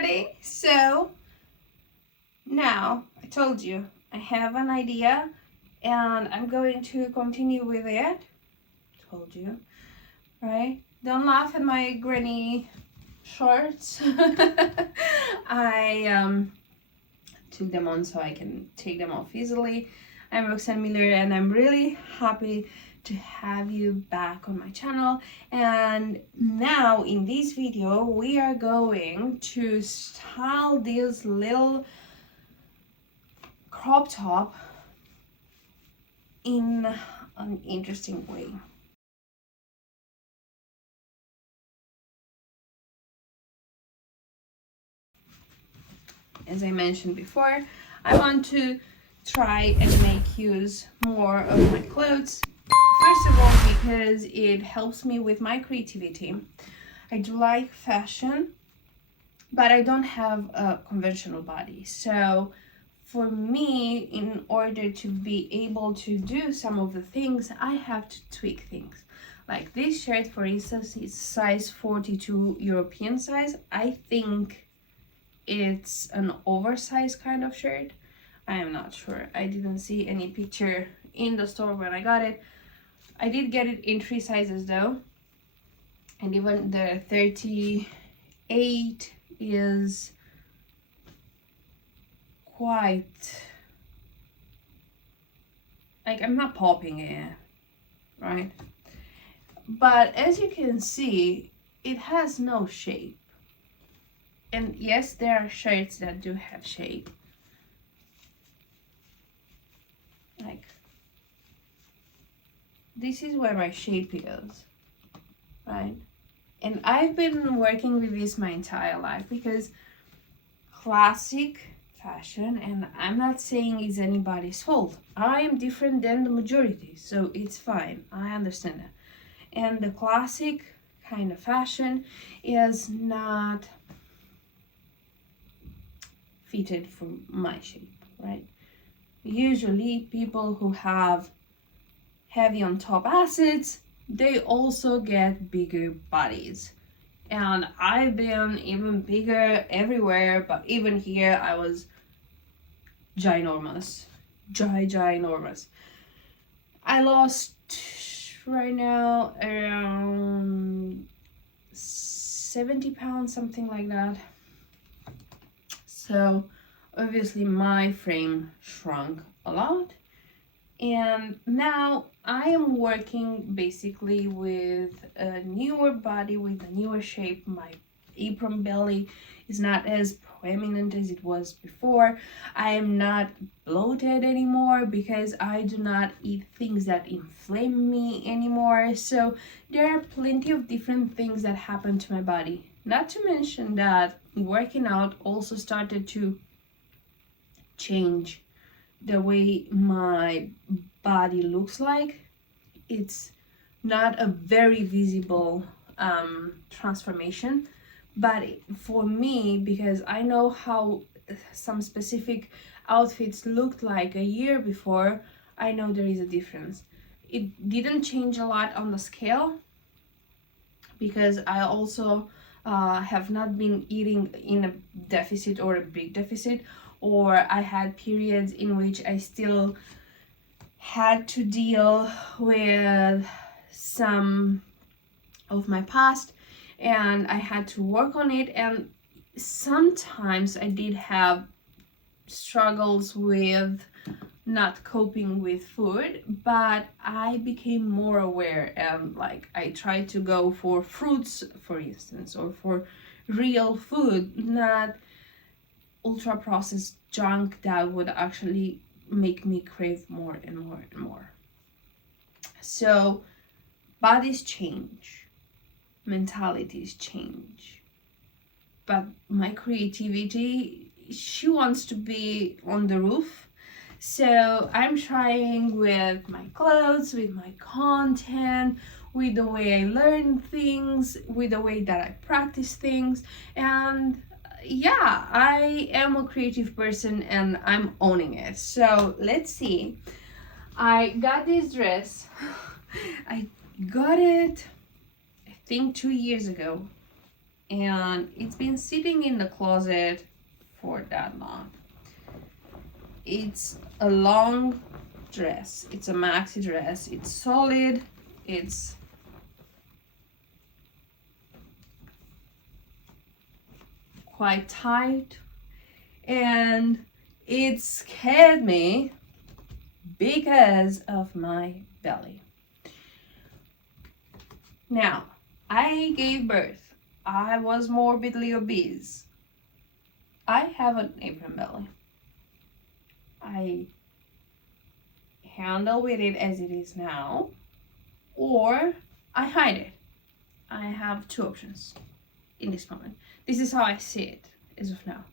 everybody. So now I told you I have an idea and I'm going to continue with it. Told you, right? Don't laugh at my granny shorts. I took them on so I can take them off easily. I'm Roxanne Miller and I'm really happy to have you back on my channel. And now in this video we are going to style this little crop top in an interesting way. As I mentioned before, I want to try and make use more of my clothes. First of all, because it helps me with my creativity. I do like fashion, but I don't have a conventional body. So for me, in order to be able to do some of the things, I have to tweak things. Like this shirt, for instance, is size 42 European size. I think it's an oversized kind of shirt. I am not sure. I didn't see any picture in the store when I got it. I did get it in 3 sizes though. And even the 38 is quite, like, I'm not popping it, right? But as you can see, it has no shape. And yes, there are shirts that do have shape. Like, this is where my shape is, right? And I've been working with this my entire life because classic fashion, and I'm not saying it's anybody's fault. I am different than the majority, so it's fine. I understand that. And the classic kind of fashion is not fitted for my shape, right? Usually people who have heavy on top assets, they also get bigger bodies. And I've been even bigger everywhere, but even here I was ginormous. Ginormous. I lost right now around 70 pounds, something like that. So obviously my frame shrunk a lot. And now I am working basically with a newer body, with a newer shape. My apron belly is not as prominent as it was before. I am not bloated anymore because I do not eat things that inflame me anymore. So there are plenty of different things that happen to my body. Not to mention that working out also started to change the way my body looks like. It's not a very visible transformation, but for me, because I know how some specific outfits looked like a year before, I know there is a difference. It didn't change a lot on the scale because I also have not been eating in a deficit or a big deficit, or I had periods in which I still had to deal with some of my past and I had to work on it. And sometimes I did have struggles with not coping with food, but I became more aware and like I tried to go for fruits, for instance, or for real food, not ultra processed junk that would actually make me crave more and more and more. So bodies change, mentalities change, but my creativity, she wants to be on the roof. So I'm trying with my clothes, with my content, with the way I learn things, with the way that I practice things. And yeah, I am a creative person and I'm owning it. So let's see. I got this dress. I got it, I think 2 years ago. and it's been sitting in the closet for that long. It's a long dress. It's a maxi dress. It's solid. It's quite tight, and it scared me because of my belly. Now, I gave birth. I was morbidly obese. I have an apron belly. I handle with it as it is now, or I hide it. I have two options in this moment. This is how I see it as of now.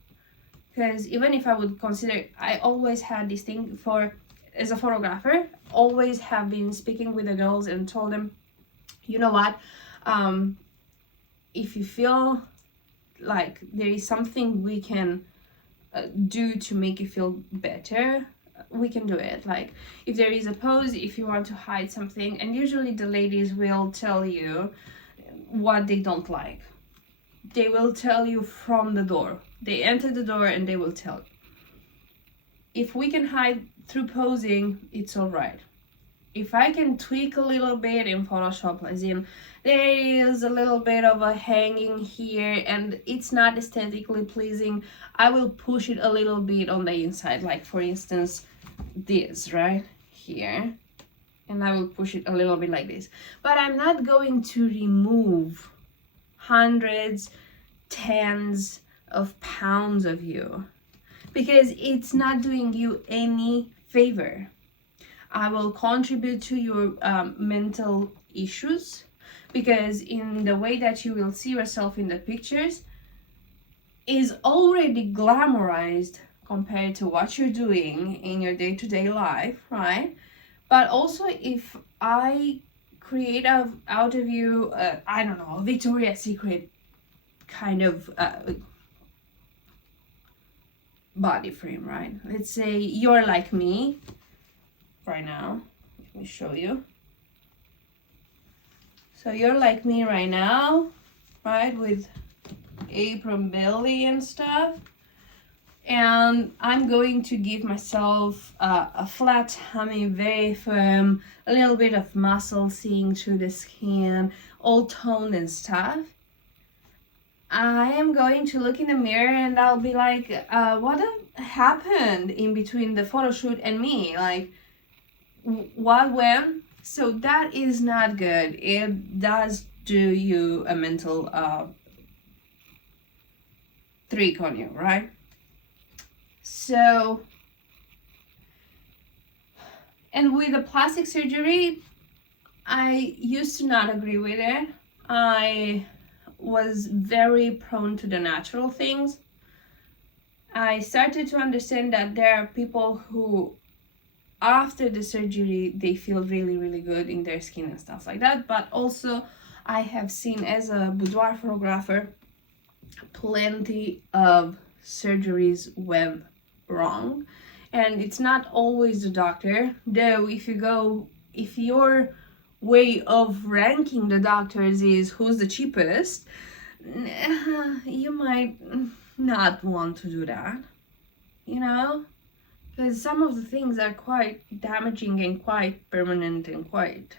Because even if I would consider, I always had this thing for, as a photographer, always have been speaking with the girls and told them, you know what, if you feel like there is something we can do to make you feel better, we can do it. Like if there is a pose, if you want to hide something, and usually the ladies will tell you what they don't like. They will tell you from the door. They enter the door and they will tell you. If we can hide through posing, it's all right. If I can tweak a little bit in Photoshop, as in there is a little bit of a hanging here and it's not aesthetically pleasing, I will push it a little bit on the inside. Like for instance, this right here. And I will push it a little bit like this. But I'm not going to remove hundreds, tens of pounds of you, because it's not doing you any favor. I will contribute to your mental issues, because in the way that you will see yourself in the pictures is already glamorized compared to what you're doing in your day-to-day life, right? But also if I create out of you, I don't know, Victoria's Secret kind of body frame, right? Let's say you're like me right now. Let me show you. So you're like me right now, right? With apron belly and stuff. And I'm going to give myself a flat tummy, very firm, a little bit of muscle seeing through the skin, all toned and stuff. I am going to look in the mirror and I'll be like, what happened in between the photo shoot and me? Like, what went? So that is not good. It does do you a mental trick on you, right? So, and with the plastic surgery, I used to not agree with it. I was very prone to the natural things. I started to understand that there are people who, after the surgery, they feel really, really good in their skin and stuff like that. But also, I have seen as a boudoir photographer, plenty of surgeries went wrong. And it's not always the doctor, though if your way of ranking the doctors is who's the cheapest, you might not want to do that, you know, because some of the things are quite damaging and quite permanent and quite,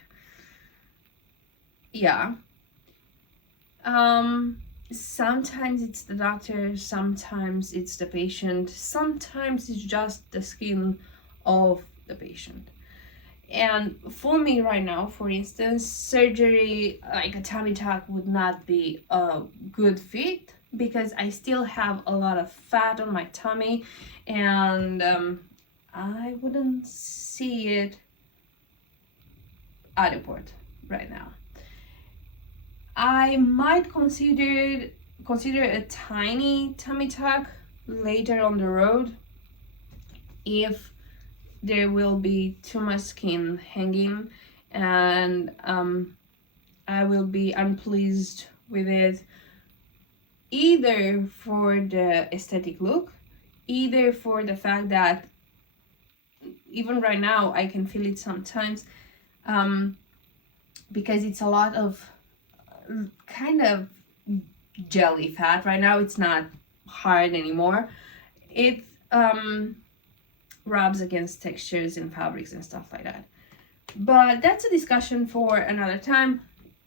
yeah. Sometimes it's the doctor, sometimes it's the patient, sometimes it's just the skin of the patient. And for me right now, for instance, surgery like a tummy tuck would not be a good fit, because I still have a lot of fat on my tummy, and I wouldn't see it adequate right now. I might consider a tiny tummy tuck later on the road if there will be too much skin hanging and I will be unpleased with it, either for the aesthetic look, either for the fact that even right now I can feel it sometimes, because it's a lot of kind of jelly fat right now. It's not hard anymore. It rubs against textures and fabrics and stuff like that. But that's a discussion for another time,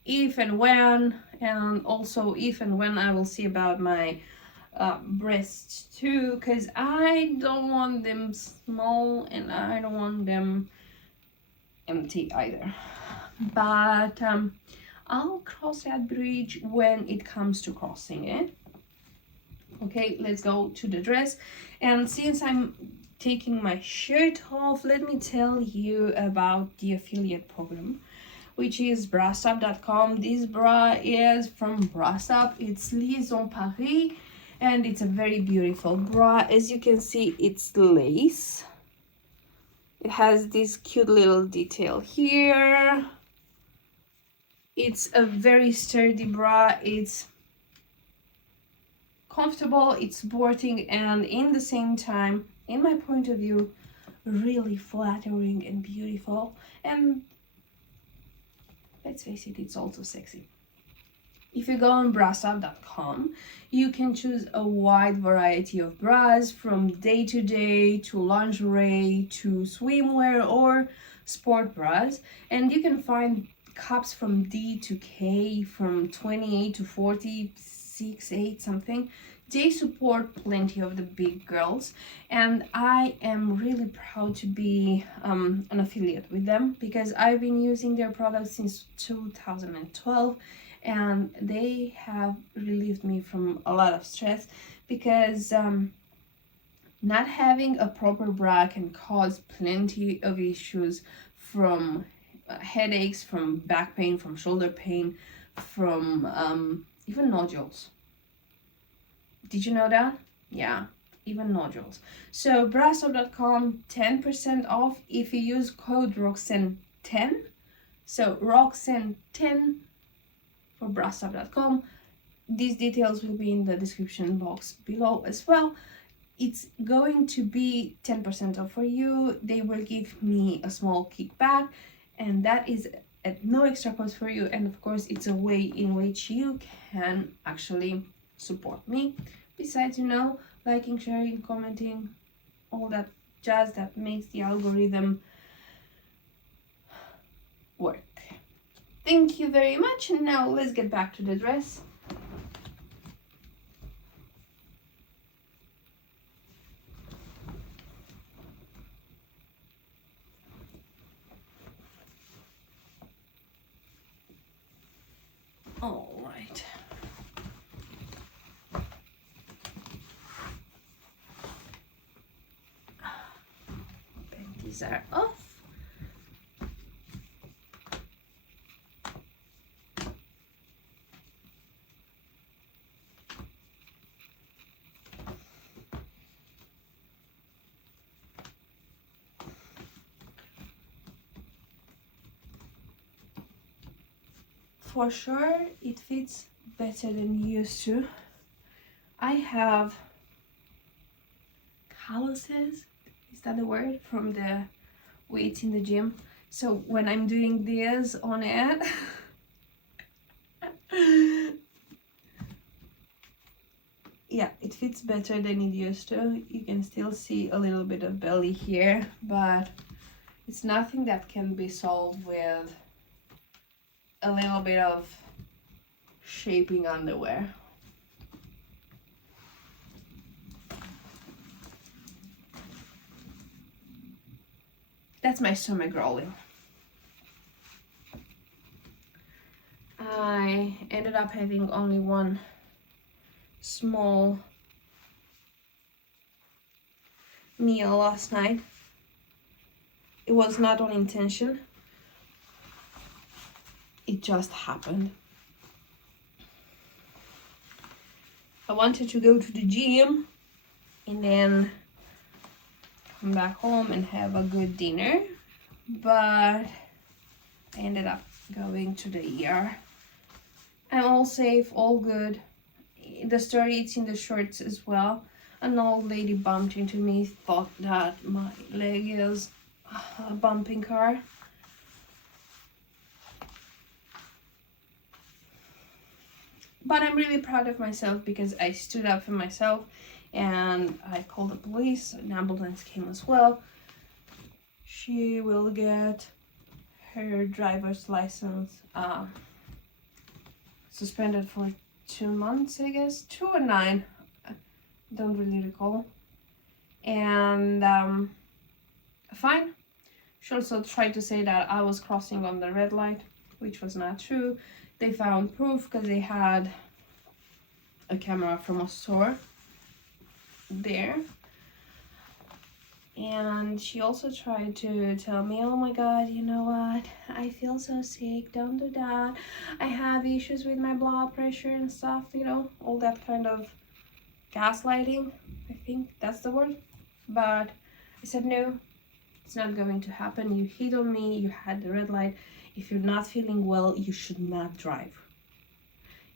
if and when, and also if and when I will see about my breasts too, because I don't want them small and I don't want them empty either. But I'll cross that bridge when it comes to crossing it. Okay, let's go to the dress. And since I'm taking my shirt off, let me tell you about the affiliate program, which is brassop.com. This bra is from Brassop. It's Liaison Paris, and it's a very beautiful bra. As you can see, it's lace. It has this cute little detail here. It's a very sturdy bra. It's comfortable, it's supporting, and in the same time, in my point of view, really flattering and beautiful. And let's face it, it's also sexy. If you go on brassop.com, you can choose a wide variety of bras, from day-to-day to lingerie to swimwear or sport bras, and you can find cups from D to K, from 28 to 46, 8 something. They support plenty of the big girls, and I am really proud to be an affiliate with them, because I've been using their products since 2012, and they have relieved me from a lot of stress, because not having a proper bra can cause plenty of issues, from headaches, from back pain, from shoulder pain, from even nodules. Did you know that? Yeah, even nodules. So brassop.com, 10% off if you use code Roxanne10. So Roxanne10 for brassop.com. These details will be in the description box below as well. It's going to be 10% off for you. They will give me a small kickback, and that is at no extra cost for you. And of course, it's a way in which you can actually support me. Besides, liking, sharing, commenting, all that jazz that makes the algorithm work. Thank you very much. And now let's get back to the dress. All right. Panties are off. For sure, it fits better than used to. I have calluses, is that the word, from the weights in the gym. So when I'm doing this on it, yeah, it fits better than it used to. You can still see a little bit of belly here, but it's nothing that can be solved with a little bit of shaping underwear. That's my stomach growling. I ended up having only one small meal last night. It was not on intention. It just happened. I wanted to go to the gym and then come back home and have a good dinner, but I ended up going to the ER. I'm all safe, all good. The story, it's in the shorts as well. An old lady bumped into me, thought that my leg is a bumping car. But I'm really proud of myself because I stood up for myself and I called the police. An ambulance came as well. She will get her driver's license suspended for 2 months, I guess. 2 or 9. I don't really recall. And fine. She also tried to say that I was crossing on the red light, which was not true. They found proof because they had a camera from a store there. And she also tried to tell me, oh my god, you know what, I feel so sick, don't do that, I have issues with my blood pressure and stuff, you know, all that kind of gaslighting, I think that's the word. But I said, no, it's not going to happen. You hit on me, you had the red light. If you're not feeling well, you should not drive.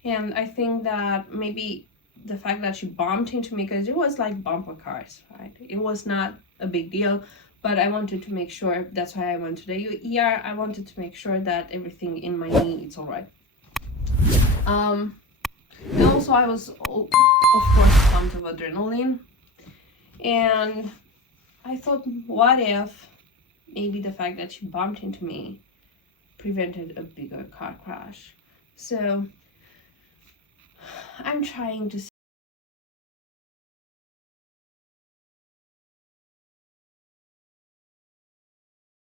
And I think that maybe the fact that she bumped into me, because it was like bumper cars, right? It was not a big deal, but I wanted to make sure, that's why I went to the ER. I wanted to make sure that everything in my knee is all right. And also I was, of course, pumped of adrenaline. And I thought, what if maybe the fact that she bumped into me prevented a bigger car crash? So I'm trying to